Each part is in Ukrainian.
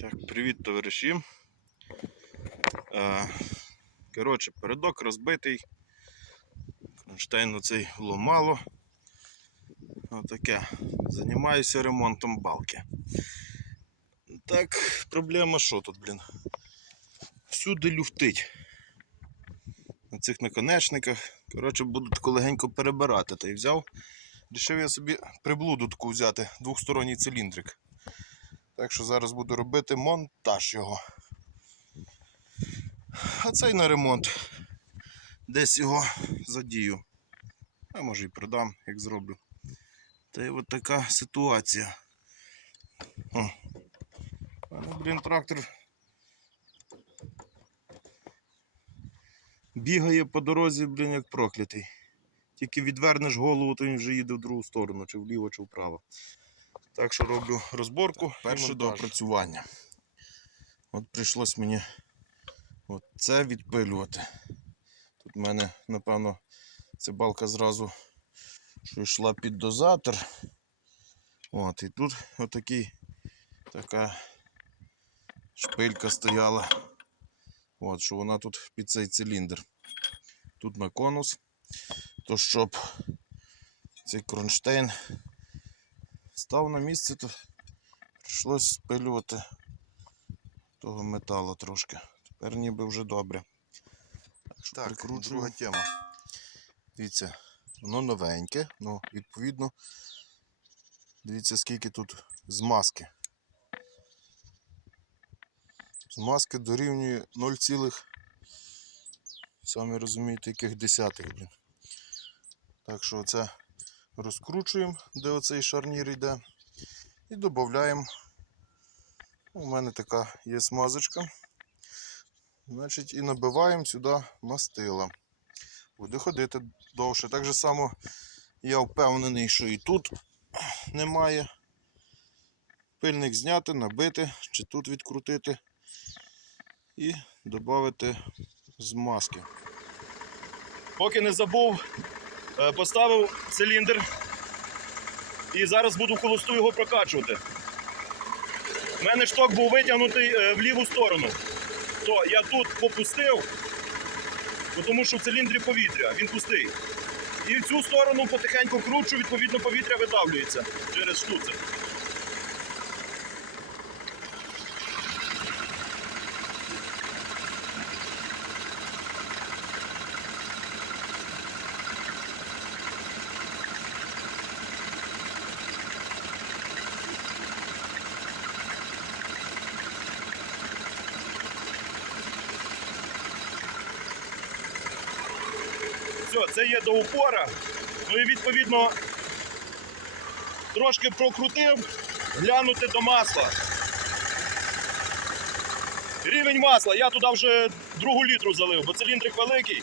Так, привіт, товариші. Е, коротше, передок розбитий. Кронштейн оцей ломало. Отаке. Займаюся ремонтом балки. Так, проблема що тут, блін? Всюди люфтить. На цих наконечниках. Коротше, буду тако легенько перебирати. Та й взяв. Рішив я собі приблуду таку взяти, двохсторонній циліндрик. Так що зараз буду робити монтаж його. А цей на ремонт. Десь його задію. А може і продам, як зроблю. Та й от така ситуація. О. Ну, блін, трактор бігає по дорозі, блін, як проклятий. Тільки відвернеш голову, то він вже їде в другу сторону, чи вліво, чи вправо. Так що роблю розборку. Перше до опрацювання. От прийшлось мені от це відпилювати. Тут в мене, напевно, ця балка зразу що йшла під дозатор. От, і тут отакий така шпилька стояла. От, що вона тут під цей циліндр. Тут на конус. То щоб цей кронштейн став на місце, то прийшлось спилювати того металу трошки. Тепер ніби вже добре. Так, прикручую. друга тема. Дивіться, воно новеньке, ну, відповідно, дивіться, скільки тут змазки. Змазки дорівнює 0, цілих, самі розумієте, яких десятих, блін. Так що це розкручуємо, де оцей шарнір йде, і додаємо. У мене така є смазочка. Значить, і набиваємо сюди мастила. Буде ходити довше. Так же само я впевнений, що і тут немає. Пильник зняти, набити, чи тут відкрутити і додати змазки. Поки не забув, поставив циліндр і зараз буду холосту його прокачувати. У мене шток був витягнутий е, в ліву сторону. То я тут попустив, тому що в циліндрі повітря, він пустий. І в цю сторону потихеньку кручу, відповідно, повітря видавлюється через штуцер. Все, це є до упора. Ну і відповідно трошки прокрутив, глянути до масла. Рівень масла, я туди вже другу літру залив, бо циліндрик великий.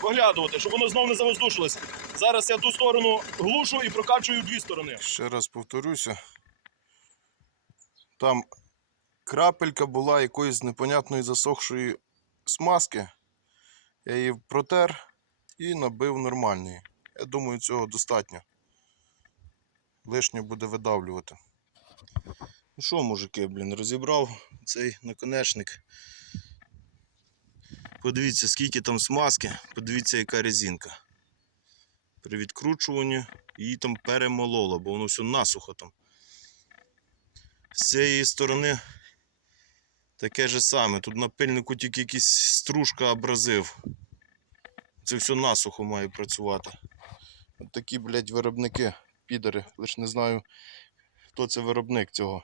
Поглядувати, щоб воно знов не завоздушилось. Зараз я ту сторону глушу і прокачую дві сторони. Ще раз повторюся. Там крапелька була якоїсь непонятної засохшої смазки. Я її протер і набив нормальної. Я думаю, цього достатньо. Лишнє буде видавлювати. Ну що, мужики, блін, розібрав цей наконечник. Подивіться, скільки там смазки, подивіться, яка резинка. При відкручуванні її там перемололо, бо воно все насухо там. З цієї сторони таке же саме. Тут на пильнику тільки якийсь стружка абразив. Це все насухо має працювати. От такі, блядь, виробники, підари. Лиш не знаю, хто це виробник цього.